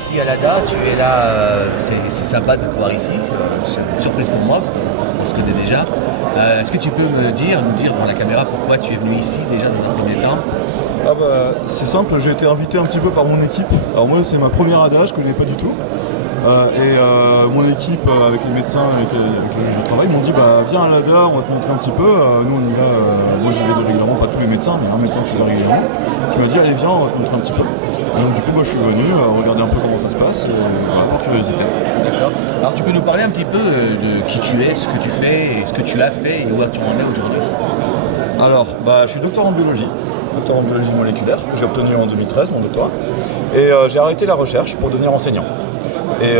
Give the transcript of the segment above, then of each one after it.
ici à l'ADA, tu es là, c'est sympa de te voir ici, c'est une surprise pour moi parce qu'on se connaît déjà. Est-ce que tu peux nous dire devant la caméra pourquoi tu es venu ici déjà dans un premier temps? C'est simple, j'ai été invité un petit peu par mon équipe. Alors moi c'est ma première ADA, je ne connais pas du tout. Mon équipe avec les médecins avec lesquels je travaille m'ont dit viens à l'ADA, on va te montrer un petit peu. Nous on y va, moi j'y vais régulièrement, pas tous les médecins, mais un médecin qui y va régulièrement, qui m'a dit allez viens, on va te montrer un petit peu. Et donc du coup je suis venu regarder un peu comment ça se passe, par curiosité. D'accord. Alors tu peux nous parler un petit peu de qui tu es, ce que tu fais, et ce que tu as fait et où tu en es aujourd'hui? Alors je suis docteur en biologie moléculaire, que j'ai obtenu en 2013, mon doctorat. Et j'ai arrêté la recherche pour devenir enseignant. Et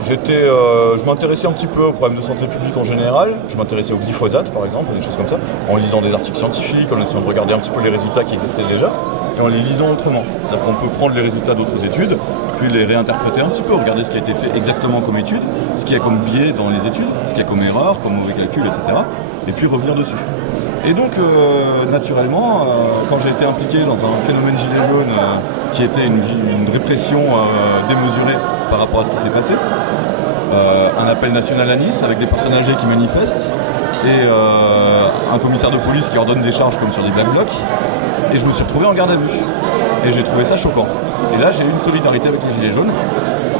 je m'intéressais un petit peu aux problèmes de santé publique en général. Je m'intéressais au glyphosate par exemple, des choses comme ça, en lisant des articles scientifiques, en essayant de regarder un petit peu les résultats qui existaient déjà, et en les lisant autrement. C'est-à-dire qu'on peut prendre les résultats d'autres études, puis les réinterpréter un petit peu, regarder ce qui a été fait exactement comme étude, ce qu'il y a comme biais dans les études, ce qu'il y a comme erreur, comme mauvais calcul, etc. Et puis revenir dessus. Et donc, naturellement, quand j'ai été impliqué dans un phénomène gilet jaune qui était une répression démesurée par rapport à ce qui s'est passé, un appel national à Nice avec des personnes âgées qui manifestent et un commissaire de police qui ordonne des charges comme sur des black blocs, et je me suis retrouvé en garde à vue. Et j'ai trouvé ça choquant. Et là, j'ai eu une solidarité avec les gilets jaunes,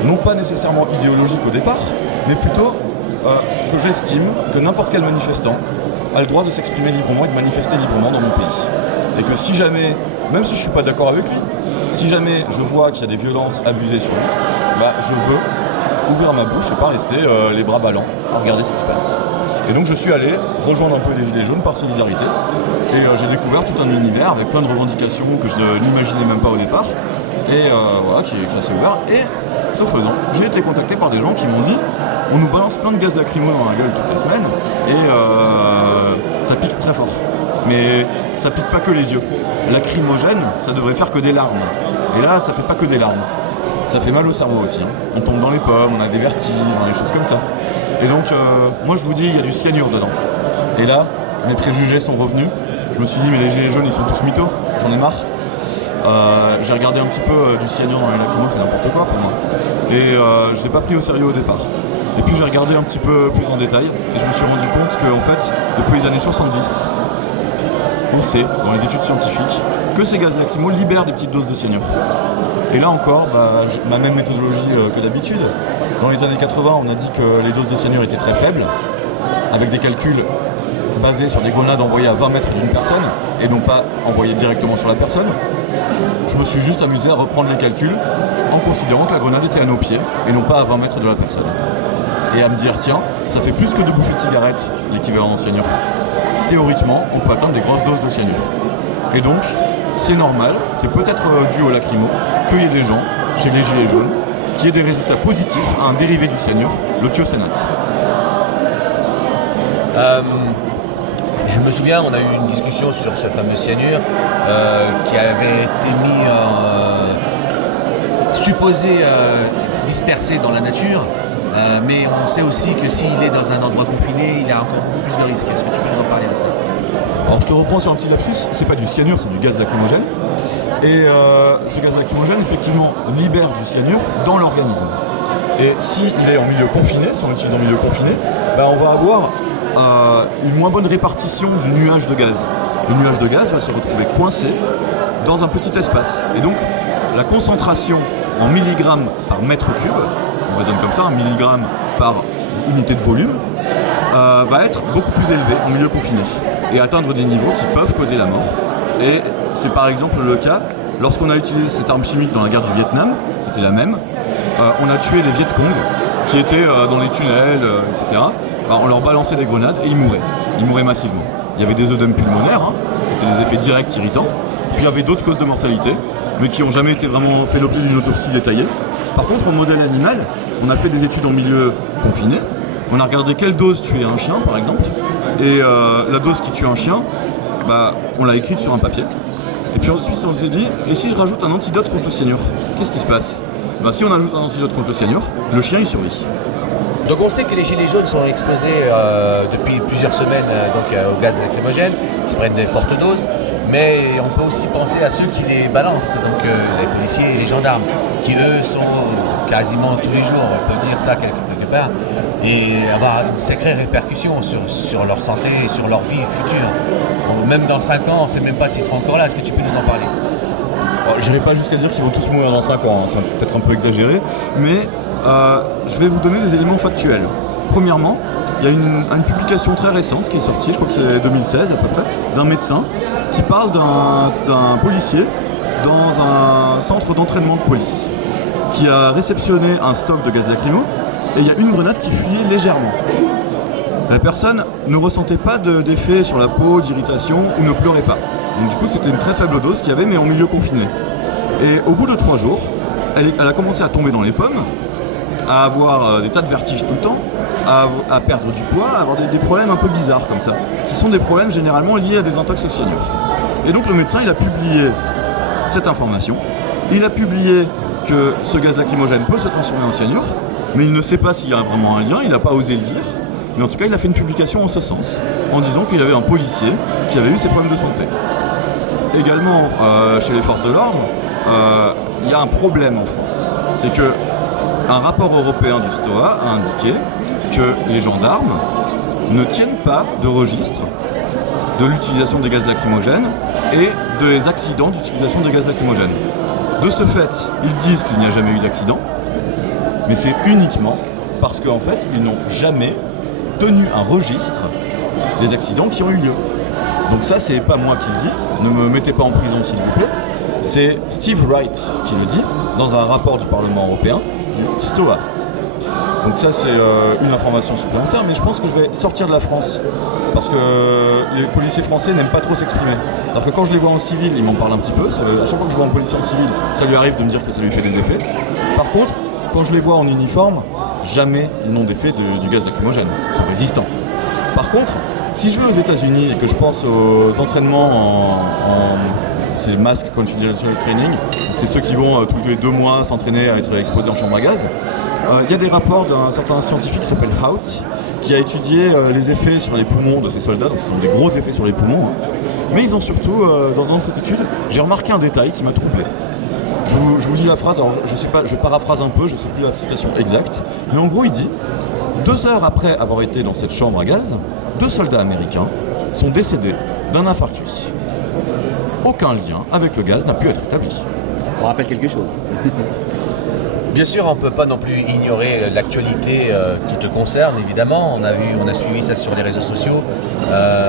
non pas nécessairement idéologique au départ, mais plutôt que j'estime que n'importe quel manifestant a le droit de s'exprimer librement et de manifester librement dans mon pays. Et que si jamais, même si je ne suis pas d'accord avec lui, si jamais je vois qu'il y a des violences abusées sur lui, je veux ouvrir ma bouche et pas rester les bras ballants à regarder ce qui se passe. Et donc je suis allé rejoindre un peu les Gilets jaunes par solidarité. Et j'ai découvert tout un univers avec plein de revendications que je n'imaginais même pas au départ. Et qui est assez ouvert. Et ce faisant, j'ai été contacté par des gens qui m'ont dit on nous balance plein de gaz lacrymo dans la gueule toute la semaine et ça pique très fort. Mais ça pique pas que les yeux. Lacrymogène, ça devrait faire que des larmes. Et là, ça fait pas que des larmes. Ça fait mal au cerveau aussi. On tombe dans les pommes, on a des vertiges, des choses comme ça. Et donc, moi je vous dis, il y a du cyanure dedans. Et là, mes préjugés sont revenus. Je me suis dit, mais les gilets jaunes, ils sont tous mythos. J'en ai marre. J'ai regardé un petit peu du cyanure dans les lacrymos, c'est n'importe quoi pour moi. Et je l'ai pas pris au sérieux au départ. Et puis j'ai regardé un petit peu plus en détail et je me suis rendu compte qu'en fait, depuis les années 70, on sait, dans les études scientifiques, que ces gaz lacrymaux libèrent des petites doses de cyanure. Et là encore, ma même méthodologie que d'habitude. Dans les années 80, on a dit que les doses de cyanure étaient très faibles, avec des calculs basés sur des grenades envoyées à 20 mètres d'une personne, et non pas envoyées directement sur la personne. Je me suis juste amusé à reprendre les calculs en considérant que la grenade était à nos pieds, et non pas à 20 mètres de la personne. Et à me dire, tiens, ça fait plus que 2 bouffées de cigarette, l'équivalent en cyanure. Théoriquement, on peut atteindre des grosses doses de cyanure. Et donc, c'est normal, c'est peut-être dû au lacrymo, qu'il y ait des gens, chez les gilets jaunes, qui aient des résultats positifs à un dérivé du cyanure, le thiocénate. Je me souviens, on a eu une discussion sur ce fameux cyanure qui avait été supposé dispersé dans la nature. Mais on sait aussi que s'il est dans un endroit confiné, il a encore beaucoup plus de risques. Est-ce que tu peux nous en parler de ça? Alors je te reprends sur un petit lapsus, c'est pas du cyanure, c'est du gaz lacrymogène. Et ce gaz lacrymogène, effectivement, libère du cyanure dans l'organisme. Et s'il est en milieu confiné, si on l'utilise en milieu confiné, on va avoir une moins bonne répartition du nuage de gaz. Le nuage de gaz va se retrouver coincé dans un petit espace. Et donc, la concentration en milligrammes par mètre cube, on raisonne comme ça, 1 milligramme par unité de volume, va être beaucoup plus élevé en milieu confiné et atteindre des niveaux qui peuvent causer la mort. Et c'est par exemple le cas lorsqu'on a utilisé cette arme chimique dans la guerre du Vietnam, c'était la même. On a tué les Viet Cong qui étaient dans les tunnels, etc. Alors, on leur balançait des grenades et ils mouraient massivement. Il y avait des œdèmes pulmonaires, c'était des effets directs irritants. Puis il y avait d'autres causes de mortalité, mais qui n'ont jamais été vraiment fait l'objet d'une autopsie détaillée. Par contre, en modèle animal, on a fait des études en milieu confiné. On a regardé quelle dose tuait un chien, par exemple. Et la dose qui tue un chien, on l'a écrite sur un papier. Et puis ensuite, on s'est dit, et si je rajoute un antidote contre le cyanure, qu'est-ce qui se passe? Si on ajoute un antidote contre le cyanure, le chien, il survit. Donc on sait que les gilets jaunes sont exposés depuis plusieurs semaines au gaz lacrymogène, ils se prennent des fortes doses. mais on peut aussi penser à ceux qui les balancent, donc les policiers et les gendarmes, qui eux sont quasiment tous les jours, on peut dire ça quelque part, et avoir une sacrée répercussion sur leur santé et sur leur vie future. Bon, même dans 5 ans, on ne sait même pas s'ils seront encore là. Est-ce que tu peux nous en parler? Je n'irai pas jusqu'à dire qu'ils vont tous mourir dans 5 ans, hein, c'est peut-être un peu exagéré, mais je vais vous donner des éléments factuels. Premièrement, il y a une publication très récente qui est sortie, je crois que c'est 2016 à peu près, d'un médecin qui parle d'un policier dans un centre d'entraînement de police qui a réceptionné un stock de gaz lacrymo et il y a une grenade qui fuyait légèrement. La personne ne ressentait pas d'effet sur la peau, d'irritation ou ne pleurait pas. Donc du coup c'était une très faible dose qu'il y avait mais en milieu confiné. Et au bout de 3 jours, elle a commencé à tomber dans les pommes, à avoir des tas de vertiges tout le temps, à perdre du poids, à avoir des problèmes un peu bizarres comme ça, qui sont des problèmes généralement liés à des intox au cyanure. Et donc le médecin il a publié cette information, il a publié que ce gaz lacrymogène peut se transformer en cyanure, mais il ne sait pas s'il y a vraiment un lien, il n'a pas osé le dire, mais en tout cas il a fait une publication en ce sens, en disant qu'il y avait un policier qui avait eu ces problèmes de santé. Également chez les forces de l'ordre, il y a un problème en France, c'est que un rapport européen du STOA a indiqué que les gendarmes ne tiennent pas de registre de l'utilisation des gaz lacrymogènes et des accidents d'utilisation des gaz lacrymogènes. De ce fait, ils disent qu'il n'y a jamais eu d'accident, mais c'est uniquement parce qu'en fait, ils n'ont jamais tenu un registre des accidents qui ont eu lieu. Donc ça, c'est pas moi qui le dis, ne me mettez pas en prison s'il vous plaît, c'est Steve Wright qui le dit dans un rapport du Parlement européen, du STOA. Donc ça c'est une information supplémentaire, mais je pense que je vais sortir de la France parce que les policiers français n'aiment pas trop s'exprimer. Alors que quand je les vois en civil, ils m'en parlent un petit peu, à chaque fois que je vois un policier en civil, ça lui arrive de me dire que ça lui fait des effets. Par contre, quand je les vois en uniforme, jamais ils n'ont d'effet du gaz lacrymogène, ils sont résistants. Par contre, si je vais aux États-Unis et que je pense aux entraînements c'est Mask Confidential Training, c'est ceux qui vont tous les 2 mois s'entraîner à être exposés en chambre à gaz. Il y a des rapports d'un certain scientifique qui s'appelle Hout, qui a étudié les effets sur les poumons de ces soldats, donc ce sont des gros effets sur les poumons. Hein. Mais ils ont surtout, dans cette étude, j'ai remarqué un détail qui m'a troublé. Je vous dis la phrase, alors je sais pas, je paraphrase un peu, je ne sais plus la citation exacte, mais en gros il dit 2 heures après avoir été dans cette chambre à gaz, 2 soldats américains sont décédés d'un infarctus. Aucun lien avec le gaz n'a pu être établi. On rappelle quelque chose. Bien sûr, on ne peut pas non plus ignorer l'actualité qui te concerne, évidemment. On a suivi ça sur les réseaux sociaux.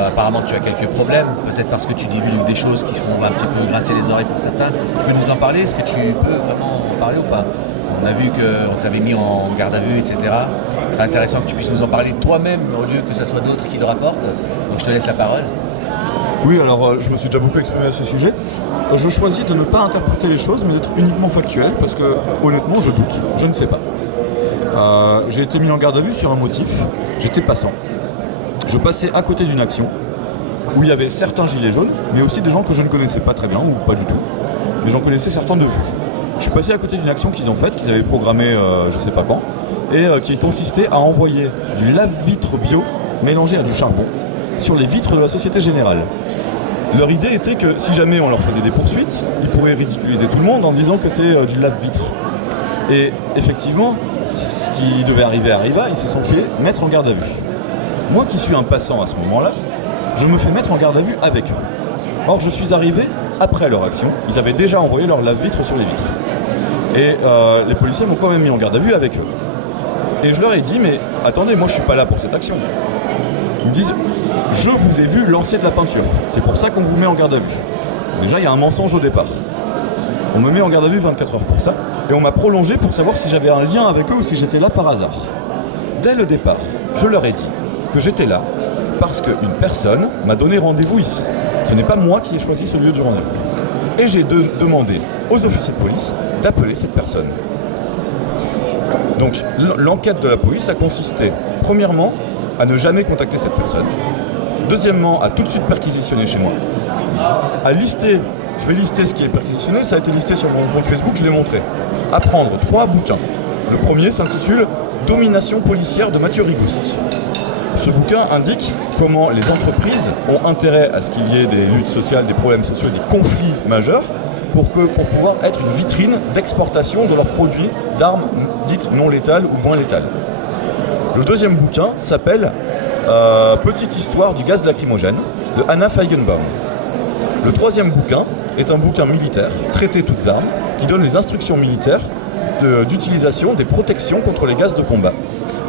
Apparemment, tu as quelques problèmes, peut-être parce que tu divulgues des choses qui font un petit peu grincer les oreilles pour certains. Tu peux nous en parler? Est-ce que tu peux vraiment en parler ou pas? On a vu qu'on t'avait mis en garde à vue, etc. Ce serait intéressant que tu puisses nous en parler toi-même au lieu que ce soit d'autres qui le rapportent. Donc je te laisse la parole. Oui, alors je me suis déjà beaucoup exprimé à ce sujet. Je choisis de ne pas interpréter les choses, mais d'être uniquement factuel, parce que honnêtement, je doute, je ne sais pas. J'ai été mis en garde à vue sur un motif, j'étais passant. Je passais à côté d'une action où il y avait certains gilets jaunes, mais aussi des gens que je ne connaissais pas très bien, ou pas du tout, mais j'en connaissais certains de vue. Je suis passé à côté d'une action qu'ils ont faite, qu'ils avaient programmée je ne sais pas quand, et qui consistait à envoyer du lave-vitre bio mélangé à du charbon sur les vitres de la Société Générale. Leur idée était que si jamais on leur faisait des poursuites, ils pourraient ridiculiser tout le monde en disant que c'est du lave-vitre. Et effectivement, ce qui devait arriver arriva, ils se sont fait mettre en garde à vue. Moi qui suis un passant à ce moment-là, je me fais mettre en garde à vue avec eux. Or, je suis arrivé après leur action, ils avaient déjà envoyé leur lave-vitre sur les vitres. Et les policiers m'ont quand même mis en garde à vue avec eux. Et je leur ai dit, mais attendez, moi je suis pas là pour cette action. Ils me disent, je vous ai vu lancer de la peinture, c'est pour ça qu'on vous met en garde à vue. Déjà, il y a un mensonge au départ. On me met en garde à vue 24 heures pour ça, et on m'a prolongé pour savoir si j'avais un lien avec eux ou si j'étais là par hasard. Dès le départ, je leur ai dit que j'étais là parce qu'une personne m'a donné rendez-vous ici. Ce n'est pas moi qui ai choisi ce lieu du rendez-vous. Et j'ai demandé aux officiers de police d'appeler cette personne. Donc l'enquête de la police a consisté, premièrement, à ne jamais contacter cette personne. Deuxièmement, à tout de suite perquisitionner chez moi. À lister, je vais lister ce qui est perquisitionné, ça a été listé sur mon compte Facebook, je l'ai montré. À prendre 3 bouquins. Le premier s'intitule « Domination policière de Mathieu Rigouste ». Ce bouquin indique comment les entreprises ont intérêt à ce qu'il y ait des luttes sociales, des problèmes sociaux, des conflits majeurs pour pouvoir être une vitrine d'exportation de leurs produits d'armes dites non létales ou moins létales. Le deuxième bouquin s'appelle Petite histoire du gaz lacrymogène de Anna Feigenbaum. Le troisième bouquin est un bouquin militaire, Traité toutes armes, qui donne les instructions militaires d'utilisation des protections contre les gaz de combat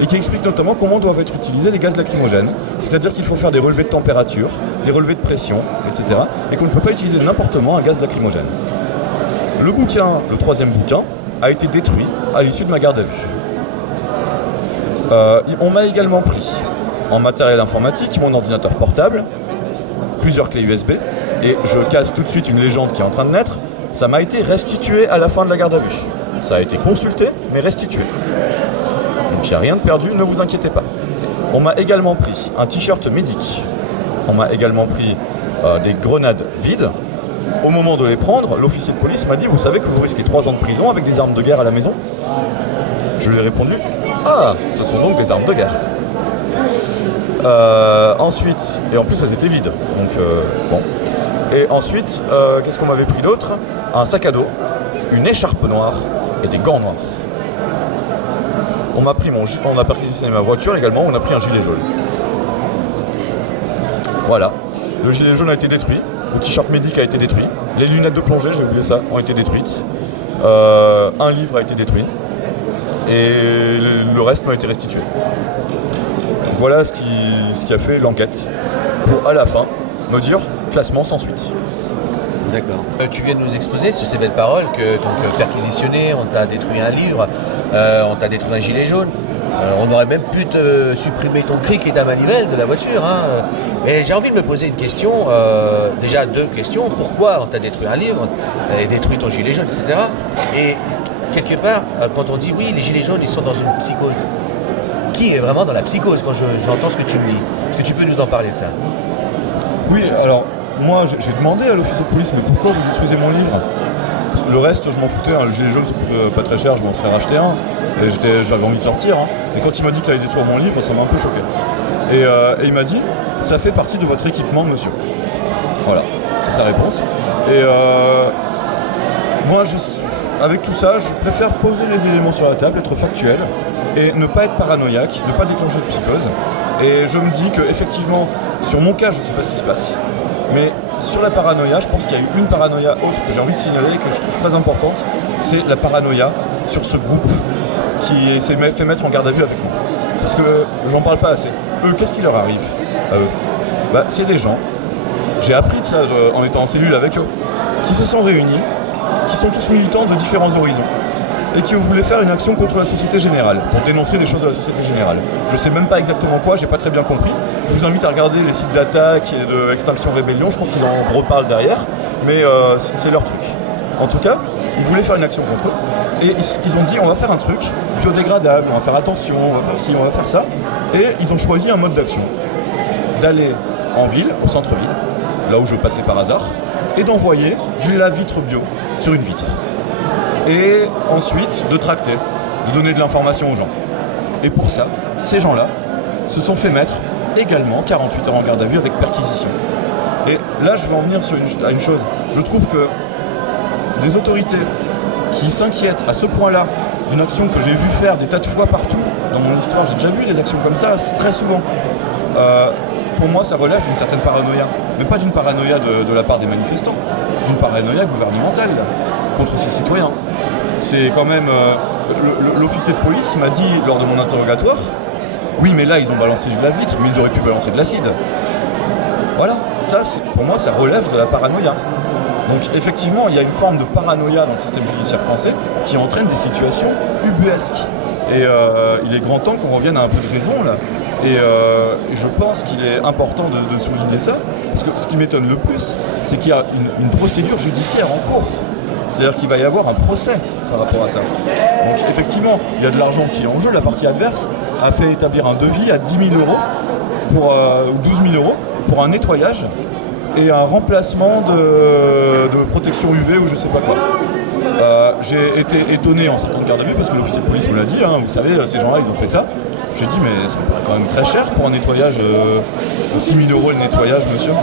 et qui explique notamment comment doivent être utilisés les gaz lacrymogènes, c'est-à-dire qu'il faut faire des relevés de température, des relevés de pression, etc. et qu'on ne peut pas utiliser n'importe comment un gaz lacrymogène. Le troisième bouquin, a été détruit à l'issue de ma garde à vue. On m'a également pris en matériel informatique, mon ordinateur portable, plusieurs clés USB, et je casse tout de suite une légende qui est en train de naître, ça m'a été restitué à la fin de la garde à vue. Ça a été consulté, mais restitué. Donc il n'y a rien de perdu, ne vous inquiétez pas. On m'a également pris un t-shirt médic. On m'a également pris des grenades vides. Au moment de les prendre, l'officier de police m'a dit « Vous savez que vous risquez 3 ans de prison avec des armes de guerre à la maison ?» Je lui ai répondu « Ah, ce sont donc des armes de guerre. » Ensuite, et en plus elles étaient vides, donc bon. Et ensuite, qu'est-ce qu'on m'avait pris d'autre? Un sac à dos, une écharpe noire et des gants noirs. On a perquisitionné ma voiture également, on a pris un gilet jaune. Voilà. Le gilet jaune a été détruit, le t-shirt médic a été détruit, les lunettes de plongée, j'ai oublié ça, ont été détruites. Un livre a été détruit et le reste m'a été restitué. Donc voilà ce qui a fait l'enquête pour à la fin me dire classement sans suite. D'accord. Tu viens de nous exposer sur ces belles paroles que donc perquisitionné, on t'a détruit un livre, on t'a détruit un gilet jaune. On aurait même pu te supprimer ton cric et ta manivelle de la voiture. Hein. Et j'ai envie de me poser une question, déjà 2 questions. Pourquoi on t'a détruit un livre et détruit ton gilet jaune, etc. Et quelque part, quand on dit oui, les gilets jaunes, ils sont dans une psychose. Qui est vraiment dans la psychose quand j'entends ce que tu me dis? Est-ce que tu peux nous en parler de ça? Oui, alors moi j'ai demandé à l'officier de police, mais pourquoi vous détruisez mon livre? Parce que le reste, je m'en foutais, hein. Le gilet jaune ça coûte pas très cher, je m'en serais racheté un, et j'avais envie de sortir. Hein. Et quand il m'a dit qu'il allait détruire mon livre, ça m'a un peu choqué. Et il m'a dit, ça fait partie de votre équipement, monsieur. Voilà, c'est sa réponse. Et moi, avec tout ça, je préfère poser les éléments sur la table, être factuel, et ne pas être paranoïaque, ne pas déclencher de psychose. Et je me dis qu'effectivement, sur mon cas, je ne sais pas ce qui se passe, mais sur la paranoïa, je pense qu'il y a eu une paranoïa autre que j'ai envie de signaler et que je trouve très importante, c'est la paranoïa sur ce groupe qui s'est fait mettre en garde à vue avec moi. Parce que j'en parle pas assez. Eux, qu'est-ce qui leur arrive à eux? C'est des gens, j'ai appris ça en étant en cellule avec eux, qui se sont réunis, qui sont tous militants de différents horizons, et qui voulaient faire une action contre la société générale, pour dénoncer des choses de la société générale. Je sais même pas exactement quoi, j'ai pas très bien compris. Je vous invite à regarder les sites d'attaque et de Extinction Rébellion, je crois qu'ils en reparlent derrière, mais c'est leur truc. En tout cas, ils voulaient faire une action contre eux, et ils ont dit on va faire un truc biodégradable, on va faire attention, on va faire ci, on va faire ça, et ils ont choisi un mode d'action. D'aller en ville, au centre-ville, là où je passais par hasard, et d'envoyer du lave-vitre bio sur une vitre. Et ensuite de tracter, de donner de l'information aux gens. Et pour ça, ces gens-là se sont fait mettre également 48 heures en garde à vue avec perquisition. Et là, je vais en venir à une chose. Je trouve que des autorités qui s'inquiètent à ce point-là d'une action que j'ai vu faire des tas de fois partout dans mon histoire, j'ai déjà vu des actions comme ça très souvent. Pour moi, ça relève d'une certaine paranoïa, mais pas d'une paranoïa de la part des manifestants, d'une paranoïa gouvernementale contre ses citoyens. C'est quand même... l'officier de police m'a dit lors de mon interrogatoire, oui mais là ils ont balancé du lave-vitre, mais ils auraient pu balancer de l'acide. Voilà, ça pour moi ça relève de la paranoïa. Donc effectivement il y a une forme de paranoïa dans le système judiciaire français qui entraîne des situations ubuesques. Et il est grand temps qu'on revienne à un peu de raison là. Et je pense qu'il est important de souligner ça, parce que ce qui m'étonne le plus, c'est qu'il y a une procédure judiciaire en cours. C'est-à-dire qu'il va y avoir un procès par rapport à ça. Donc effectivement, il y a de l'argent qui est en jeu. La partie adverse a fait établir un devis à 10 000 euros ou 12 000 euros pour un nettoyage et un remplacement de protection UV ou je sais pas quoi. J'ai été étonné en sortant de garde à vue parce que l'officier de police me l'a dit, hein, vous savez, ces gens-là, ils ont fait ça. J'ai dit mais ça me paraît quand même très cher pour un nettoyage, 6 000 € le nettoyage monsieur.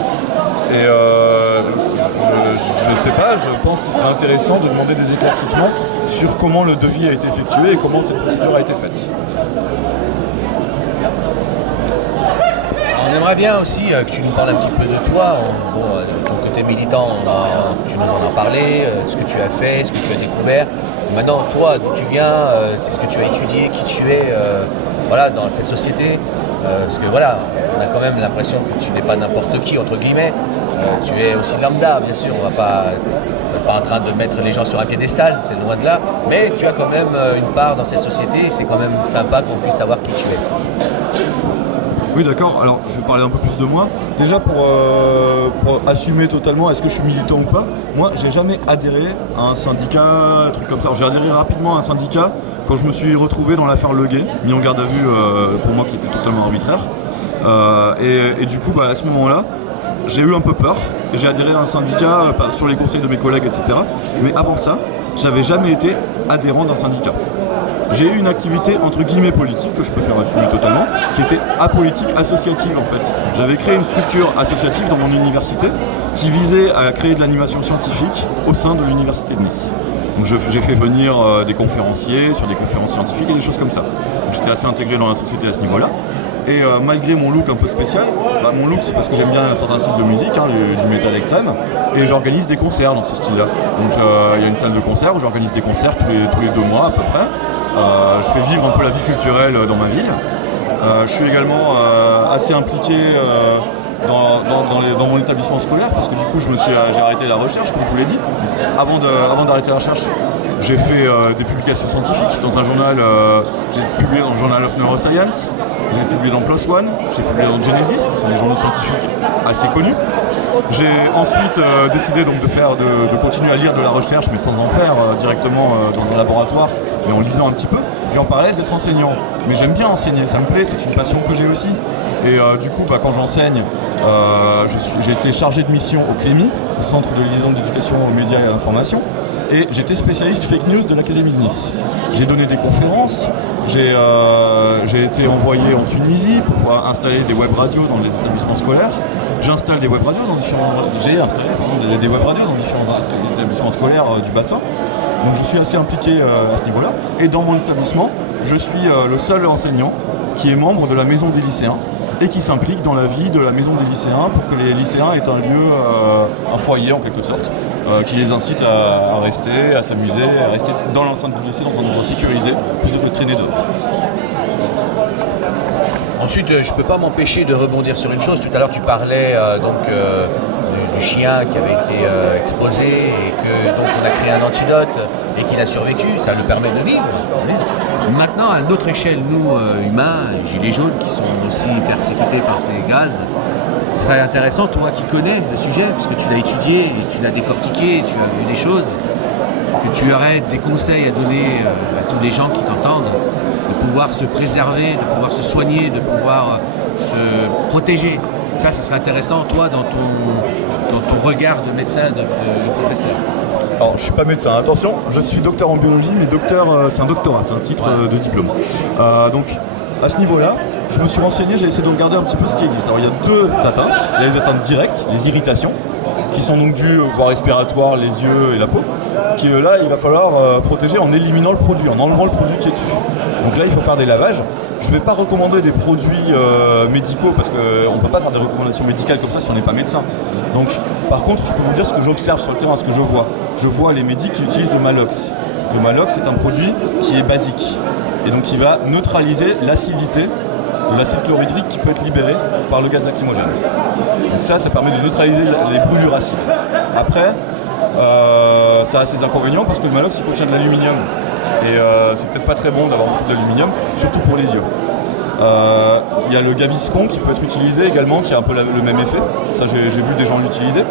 Et je ne sais pas, je pense qu'il serait intéressant de demander des éclaircissements sur comment le devis a été effectué et comment cette procédure a été faite. On aimerait bien aussi que tu nous parles un petit peu de toi. Ton côté militant, tu nous en as parlé, ce que tu as fait, ce que tu as découvert. Maintenant, toi, d'où tu viens, ce que tu as étudié, qui tu es dans cette société. Parce que voilà, on a quand même l'impression que tu n'es pas n'importe qui, entre guillemets. Tu es aussi lambda, bien sûr. On ne va pas en train de mettre les gens sur un piédestal, c'est loin de là. Mais tu as quand même une part dans cette société et c'est quand même sympa qu'on puisse savoir qui tu es. Oui d'accord, alors je vais parler un peu plus de moi. Déjà pour assumer totalement est-ce que je suis militant ou pas, moi j'ai jamais adhéré à un syndicat, un truc comme ça. J'ai adhéré rapidement à un syndicat quand je me suis retrouvé dans l'affaire Leguet, mis en garde à vue pour moi qui était totalement arbitraire. Et du coup à ce moment-là, j'ai eu un peu peur. J'ai adhéré à un syndicat sur les conseils de mes collègues, etc. Mais avant ça, j'avais jamais été adhérent d'un syndicat. J'ai eu une activité entre guillemets politique, que je préfère assumer totalement, qui était apolitique, associative en fait. J'avais créé une structure associative dans mon université qui visait à créer de l'animation scientifique au sein de l'université de Nice. Donc j'ai fait venir des conférenciers sur des conférences scientifiques et des choses comme ça. Donc j'étais assez intégré dans la société à ce niveau-là. Et malgré mon look un peu spécial, mon look c'est parce que j'aime bien un certain style de musique, du métal extrême, et j'organise des concerts dans ce style-là. Donc il y a une salle de concert où j'organise des concerts tous les 2 mois à peu près. Je fais vivre un peu la vie culturelle dans ma ville. Je suis également assez impliqué dans mon établissement scolaire parce que du coup j'ai arrêté la recherche, comme je vous l'ai dit. Avant d'arrêter la recherche, j'ai fait des publications scientifiques dans un journal. J'ai publié dans le Journal of Neuroscience, j'ai publié dans PLOS ONE, j'ai publié dans Genesis, qui sont des journaux scientifiques assez connus. J'ai ensuite décidé donc de continuer à lire de la recherche, mais sans en faire directement dans le laboratoire, mais en lisant un petit peu, et en parallèle d'être enseignant. Mais j'aime bien enseigner, ça me plaît, c'est une passion que j'ai aussi. Et du coup, quand j'enseigne, j'ai été chargé de mission au CLEMI, au Centre de liaison d'éducation aux médias et à l'information, et j'étais spécialiste fake news de l'Académie de Nice. J'ai donné des conférences, j'ai été envoyé en Tunisie pour installer des web radios dans les établissements scolaires. J'ai installé des web radios dans différents établissements scolaires du bassin. Donc je suis assez impliqué à ce niveau-là. Et dans mon établissement, je suis le seul enseignant qui est membre de la maison des lycéens et qui s'implique dans la vie de la maison des lycéens pour que les lycéens aient un lieu, un foyer en quelque sorte, qui les incite à rester, à s'amuser, à rester dans l'enceinte du lycée, dans un endroit sécurisé, plutôt que de traîner dehors. Ensuite, je ne peux pas m'empêcher de rebondir sur une chose. Tout à l'heure, tu parlais du chien qui avait été exposé et que donc on a créé un antidote et qu'il a survécu. Ça le permet de vivre. Maintenant, à notre échelle, nous, humains, gilets jaunes, qui sont aussi persécutés par ces gaz, ce serait intéressant, toi qui connais le sujet, parce que tu l'as étudié, et tu l'as décortiqué, tu as vu des choses, que tu aurais des conseils à donner à tous les gens qui t'entendent, de pouvoir se préserver, de pouvoir se soigner, de pouvoir se protéger. Ça serait intéressant, toi, dans ton regard de médecin, de professeur. Alors, je ne suis pas médecin, attention, je suis docteur en biologie, mais docteur, c'est un doctorat, c'est un titre de diplôme. Donc, à ce niveau-là, je me suis renseigné, j'ai essayé de regarder un petit peu ce qui existe. Alors, il y a 2 atteintes. Il y a les atteintes directes, les irritations, qui sont donc dues aux voies respiratoires, les yeux et la peau, qui là, il va falloir protéger en éliminant le produit, en enlevant le produit qui est dessus. Donc là, il faut faire des lavages. Je ne vais pas recommander des produits médicaux parce qu'on ne peut pas faire des recommandations médicales comme ça si on n'est pas médecin. Donc, par contre, je peux vous dire ce que j'observe sur le terrain, ce que je vois. Je vois les médics qui utilisent le Malox. Le Malox est un produit qui est basique et donc qui va neutraliser l'acidité de l'acide chlorhydrique qui peut être libéré par le gaz lacrymogène. Donc ça permet de neutraliser les brûlures acides. Après, ça a ses inconvénients parce que le Malox il contient de l'aluminium et c'est peut-être pas très bon d'avoir beaucoup d'aluminium, surtout pour les yeux. Il y a le Gaviscon qui peut être utilisé également, qui a un peu le même effet. Ça j'ai vu des gens l'utiliser.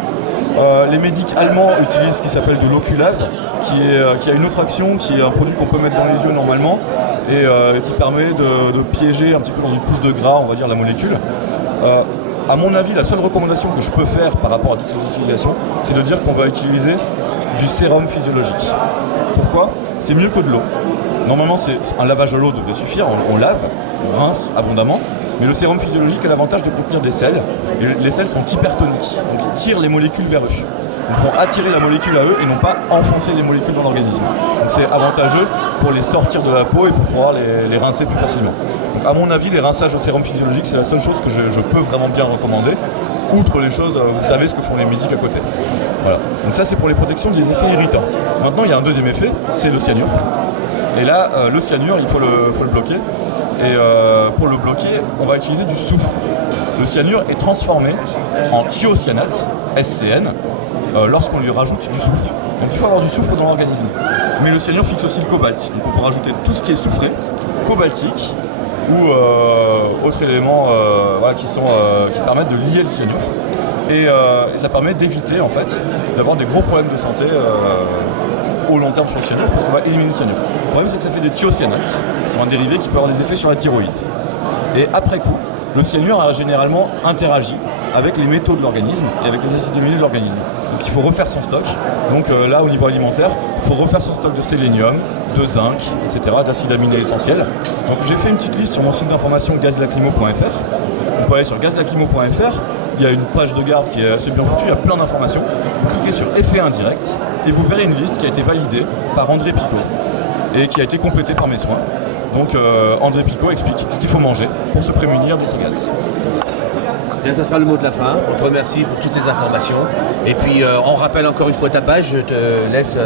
Les médics allemands utilisent ce qui s'appelle de l'Oculave, qui a une autre action, qui est un produit qu'on peut mettre dans les yeux normalement et qui permet de piéger un petit peu dans une couche de gras, on va dire, la molécule. À mon avis, la seule recommandation que je peux faire par rapport à toutes ces utilisations, c'est de dire qu'on va utiliser du sérum physiologique. Pourquoi ? C'est mieux que de l'eau. Normalement, un lavage à l'eau devrait suffire, on lave, on rince abondamment, mais le sérum physiologique a l'avantage de contenir des sels, et les sels sont hypertoniques, donc ils tirent les molécules vers eux. Donc vont attirer la molécule à eux et non pas enfoncer les molécules dans l'organisme. Donc c'est avantageux pour les sortir de la peau et pour pouvoir les rincer plus facilement. Donc à mon avis, les rinçages au sérum physiologique, c'est la seule chose que je peux vraiment bien recommander, outre les choses, vous savez ce que font les médics à côté. Voilà. Donc ça c'est pour les protections des effets irritants. Maintenant il y a un deuxième effet, c'est le cyanure. Et là, le cyanure, il faut le bloquer. Et pour le bloquer, on va utiliser du soufre. Le cyanure est transformé en thiocyanate, SCN, lorsqu'on lui rajoute du soufre. Donc il faut avoir du soufre dans l'organisme. Mais le cyanure fixe aussi le cobalt. Donc on peut rajouter tout ce qui est soufré, cobaltique ou autres éléments qui permettent de lier le cyanure. Et ça permet d'éviter en fait d'avoir des gros problèmes de santé au long terme sur le cyanure, parce qu'on va éliminer le cyanure. Le problème, c'est que ça fait des thiocyanates, qui sont un dérivé qui peut avoir des effets sur la thyroïde. Et après coup, le cyanure a généralement interagi avec les métaux de l'organisme et avec les acides aminés de l'organisme. Donc il faut refaire son stock. Donc là, au niveau alimentaire, il faut refaire son stock de sélénium, de zinc, etc., d'acides aminés essentiels. Donc j'ai fait une petite liste sur mon site d'information gazlacrymo.fr. Vous pouvez aller sur gazlacrymo.fr. Il y a une page de garde qui est assez bien foutue, il y a plein d'informations. Vous cliquez sur effet indirect et vous verrez une liste qui a été validée par André Picot et qui a été complétée par mes soins. Donc André Picot explique ce qu'il faut manger pour se prémunir de ces gaz. Bien, ça sera le mot de la fin. On te remercie pour toutes ces informations. Et puis on rappelle encore une fois ta page, je te laisse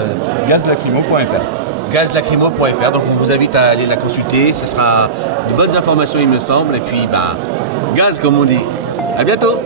gazlacrymo.fr. gazlacrymo.fr. Donc on vous invite à aller la consulter. Ce sera de bonnes informations il me semble. Et puis gaz comme on dit. À bientôt.